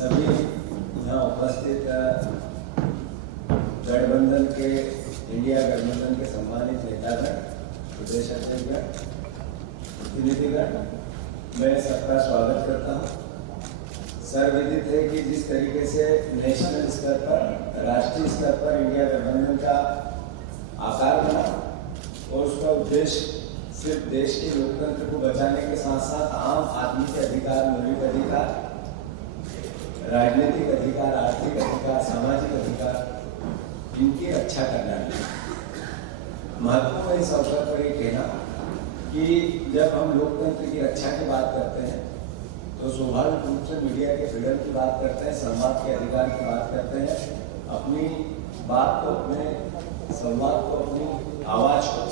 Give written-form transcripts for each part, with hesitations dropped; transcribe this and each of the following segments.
सभी यहाँ उपस्थित गठबंधन के इंडिया गठबंधन के सम्मानित नेतागण, प्रदेश अध्यक्षगण, प्रतिनिधिगण, मैं सबका स्वागत करता हूँ। सर्वविदित है कि जिस तरीके से नेशनल स्तर पर, राष्ट्रीय स्तर पर इंडिया गठबंधन का आकार बना और उसका उद्देश्य सिर्फ देश के लोकतंत्र को बचाने के साथ साथ आम आदमी के अधिकार, मौलिक अधिकार, राजनीतिक अधिकार, आर्थिक अधिकार, सामाजिक अधिकार, इनकी रक्षा करना है। महत्वपूर्ण इस अवसर पर ये कहना कि जब हम लोकतंत्र की रक्षा की बात करते हैं तो स्वाभाविक रूप से मीडिया के फ्रीडम की बात करते हैं, संवाद के अधिकार की बात करते हैं, अपनी बात को, अपने संवाद को, अपनी आवाज को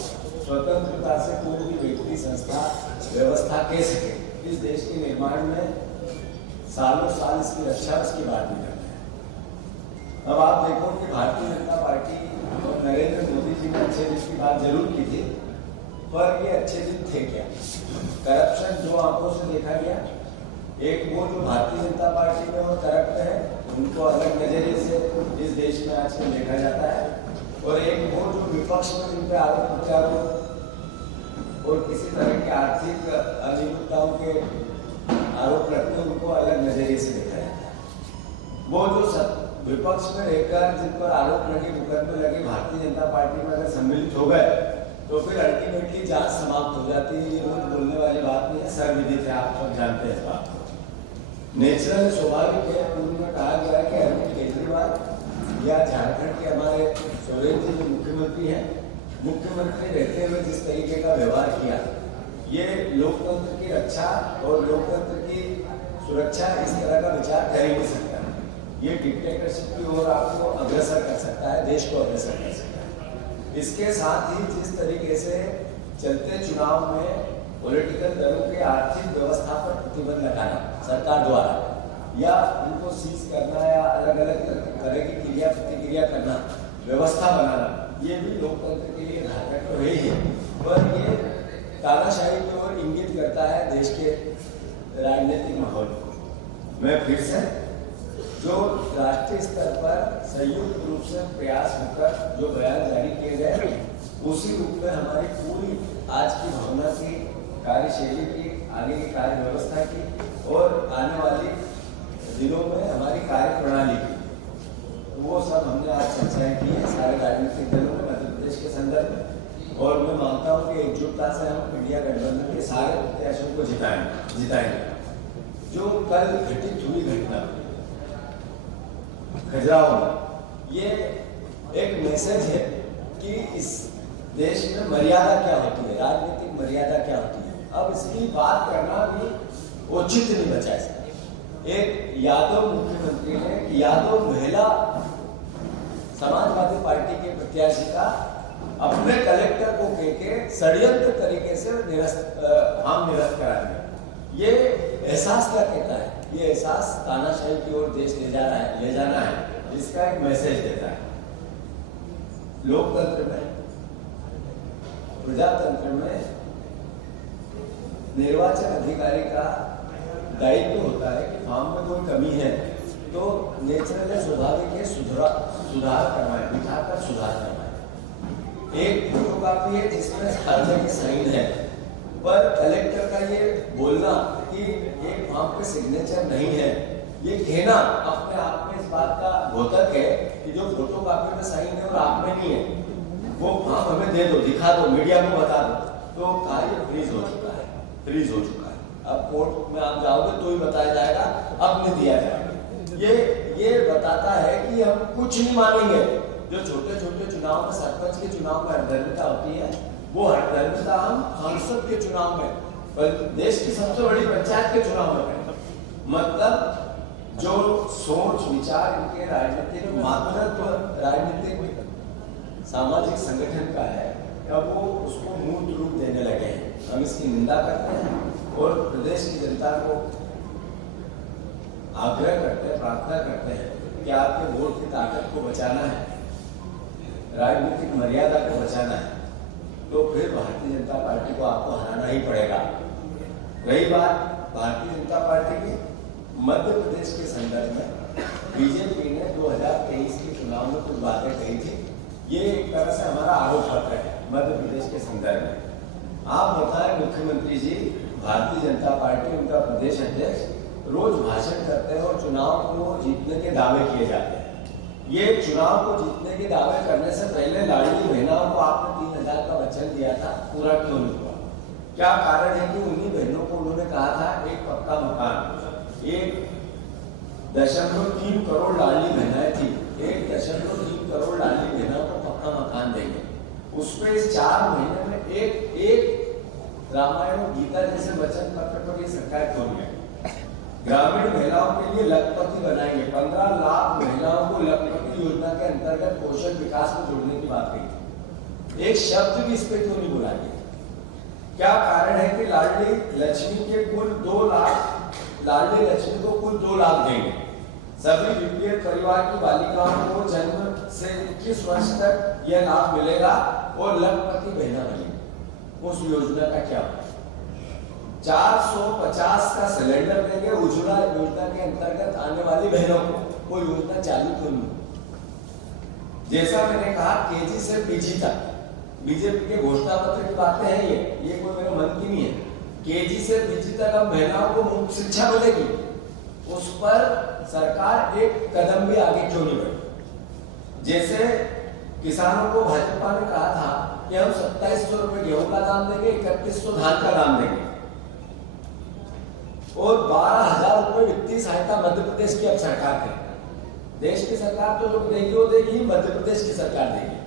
स्वतंत्रता से कोई भी व्यक्ति, संस्था, व्यवस्था कह सके। इस देश के निर्माण में सालों साल इसकी रक्षा, उसकी बात नहीं करते हैं। अब आप देखो कि भारतीय जनता पार्टी और नरेंद्र मोदी जी ने अच्छे दिन की बात जरूर की थी, पर ये अच्छे दिन थे क्या? करप्शन जो आंखों से देखा गया, एक वो जो भारतीय जनता पार्टी में और करप्ट है, उनको अलग नजरिए से इस देश में आजकल देखा जाता है, और एक वो जो विपक्ष में जिन पे आरोप प्रत्यारोप और किसी तरह के आर्थिक अनियमितताओं के आरोप लगते हैं, उनको अलग नजरिए से देखा जाता है। वो जो विपक्ष में रहकर जिन पर आरोप लगे, मुकदमे लगे, भारतीय जनता पार्टी में अगर सम्मिलित हो गए तो फिर अल्टीमेटली जांच समाप्त हो जाती है। ये रोज बोलने वाली बात नहीं है, सर्वविदित है, आप सब जानते हैं इस बात को। नेचुरल स्वाभाविक है, पूर्व में कहा गया है कि अरविंद केजरीवाल या झारखंड के हमारे सोरेन जी जो मुख्यमंत्री हैं, मुख्यमंत्री रहते हुए जिस तरीके का व्यवहार किया, ये लोकतंत्र की रक्षा और लोकतंत्र की सुरक्षा इस तरह का विचार कर ही नहीं सकता। ये डिक्टेटरशिप की ओर आपको अग्रसर कर सकता है, देश को अग्रसर कर सकता है। इसके साथ ही जिस तरीके से चलते चुनाव में पॉलिटिकल दलों के आर्थिक व्यवस्था पर प्रतिबंध लगाना सरकार द्वारा, या उनको सीज करना या अलग अलग तरह की क्रिया प्रतिक्रिया करना, व्यवस्था बनाना, ये भी लोकतंत्र के लिए घातक तो है ही है, पर ये तानाशाही की ओर इंगित करता है देश के राजनीतिक माहौल को। मैं फिर से जो राष्ट्रीय स्तर पर संयुक्त रूप से प्रयास होकर जो बयान जारी किए गए, उसी रूप में हमारी पूरी आज की भावना की, कार्यशैली की, आगे की कार्य व्यवस्था की और आने वाली दिनों में हमारी कार्य प्रणाली की, वो सब हमने आज चर्चाएं की है सारे राजनीतिक दलों में मध्य प्रदेश के संदर्भ में। और मैं मानता हूँ कि एकजुटता से हम इंडिया गठबंधन के सारे प्रत्याशियों को जिताएंगे। जो कल घटित हुई घटना खजुराहो में, ये एक मैसेज है कि इस देश में मर्यादा क्या होती है, राजनीतिक मर्यादा क्या होती है। अब इसकी बात करना भी उचित नहीं बचा इसका। एक यादव मुख्यमंत्री ने, यादव महिला समाजवादी पार्टी के प्रत्याशी का अपने कलेक्टर को कहकर षड्यंत्र तरीके से निरस्त करा दिया। ये एहसास क्या कहता है? ये एहसास तानाशाही की ओर देश ले जाना है, इसका एक मैसेज देता है। लोकतंत्र में, प्रजातंत्र में निर्वाचन अधिकारी का दायित्व होता है कि फॉर्म में कोई कमी है तो नेचुरल है, स्वाभाविक है, सुधार करवाए, बिठाकर सुधार करवाए। एक फोटोकॉपी है जिसमें हर जगह साइन है, पर कलेक्टर का ये बोलना कि एक फॉर्म पे सिग्नेचर नहीं है, ये कहना अपने आप में इस बात का घोतक है कि जो फोटोकॉपी में साइन है और आप में नहीं है, वो फॉर्म हमें दे दो, दिखा दो, मीडिया को बता दो। तो कार्य फ्रीज हो चुका है। अब कोर्ट में आप जाओगे तो ही बताया जाएगा, अब नहीं दिया जाएगा। ये बताता है कि हम कुछ नहीं मानेंगे। जो छोटे छोटे चुनाव में, सरपंच के चुनाव में हठधर्मिता होती है, वो हठधर्मिता हम सांसद के चुनाव में, देश की सबसे बड़ी पंचायत के चुनाव में करें। मतलब जो सोच विचार इनके राजनीतिक मातृत्व, राजनीतिक सामाजिक संगठन का है, अब वो उसको मूर्त रूप देने लगे हैं। हम इसकी निंदा करते हैं और प्रदेश की जनता को आग्रह करते हैं, प्रार्थना करते हैं कि आपके वोट की ताकत को बचाना है, राजनीतिक मर्यादा को बचाना है, तो फिर भारतीय जनता पार्टी को आपको हराना ही पड़ेगा। रही बात भारतीय जनता पार्टी की, मध्य प्रदेश के संदर्भ में बीजेपी ने 2023 के चुनाव में कुछ बातें कही थी। ये एक तरह से हमारा आरोप पत्र है मध्य प्रदेश के संदर्भ में। आप बताएं मुख्यमंत्री जी, भारतीय जनता पार्टी, उनका प्रदेश अध्यक्ष रोज भाषण करते हैं और चुनाव को जीतने के दावे किए जाते हैं। ये चुनाव को जीतने के दावे करने से पहले लाडली बहनों को आपने 3000 का वचन दिया था, पूरा क्यों नहीं हुआ? क्या कारण है कि उन्हीं बहनों को उन्होंने कहा था एक पक्का मकान, 1.3 करोड़ लाडली बहनाएं थी, 1.3 करोड़ लाडली बहनों को पक्का मकान देंगे। उस पर इस 4 महीने में एक रामायण और गीता जैसे वचन पत्र पर ये सरकार क्यों नहीं आई? ग्रामीण महिलाओं के लिए लखपति बनाएंगे, 15 लाख महिलाओं को लखपति योजना के अंतर्गत कौशल विकास में जोड़ने की बात कही। एक शब्द भी इस पे क्यों नहीं बोला गया? क्या कारण है कि लाडली लक्ष्मी के कुल 2 लाख, लाडली लक्ष्मी को कुल 2 लाख देंगे, सभी बीपीएल परिवार की बालिकाओं को जन्म से 21 वर्ष तक यह लाभ मिलेगा और लखपति बहना बनेगी। उस योजना का क्या होगा? 450 का सिलेंडर देंगे उज्ज्वला योजना के अंतर्गत आने वाली बहनों को, वो योजना चालू क्यों नहीं? जैसा मैंने कहा, केजी से पीजी तक बीजेपी के घोषणा पत्र की बातें हैं, ये कोई मेरे मन की नहीं है। केजी से पीजी तक अब महिलाओं को मुफ्त शिक्षा मिलेगी, उस पर सरकार एक कदम भी आगे क्यों नहीं बढ़ी? जैसे किसानों को भाजपा ने कहा था कि हम 2700 रुपए गेहूं का दाम देंगे, 3100 धान का दाम देंगे और 12,000 रुपए वित्तीय सहायता मध्य प्रदेश की अब सरकार करेगी। देश की सरकार तो जो देगी वो देगी, मध्य प्रदेश की सरकार देगी।